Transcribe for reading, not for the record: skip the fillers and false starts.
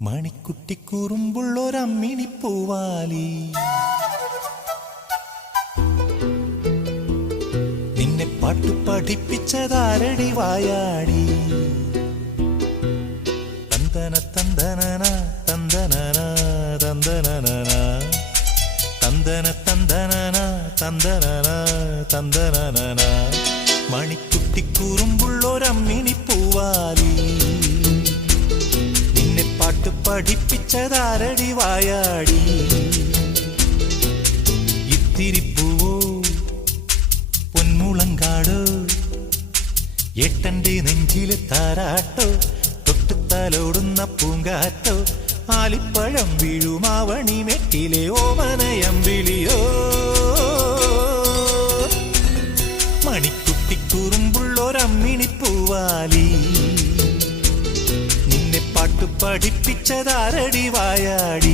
മണിക്കുട്ടിക്കൂറുമ്പുള്ളൊരമ്മിണിപ്പൂവാലി നിന്നെ പാട്ടു പഠിപ്പിച്ചതാരടി വായാടി തന്തന തന്തനന തന്തനന തന്തനന തന്തന തന്തനന തന്തനന തന്തനന മണിക്കുട്ടിക്കൂറുമ്പുള്ളൊരമ്മിണിപ്പൂവാലി പാട്ട് പഠിപ്പിച്ചതാരടി വായാടി ഇത്തിരിപ്പൂവോ പൊന്മുളങ്കാടോ ഏട്ടന്റെ നെഞ്ചിലെ താരാട്ടോ തൊട്ടുത്തലോടുന്ന പൂങ്കാറ്റോ ആലിപ്പഴം വീഴുമാവണി മെട്ടിലെ ഓമനയമ്പിളിയോ മണിക്കുട്ടിക്കുറുമ്പുള്ളൊരമ്മിണിപ്പൂവാലി പാട്ടു പഠിപ്പിച്ചതാരടി വായാടി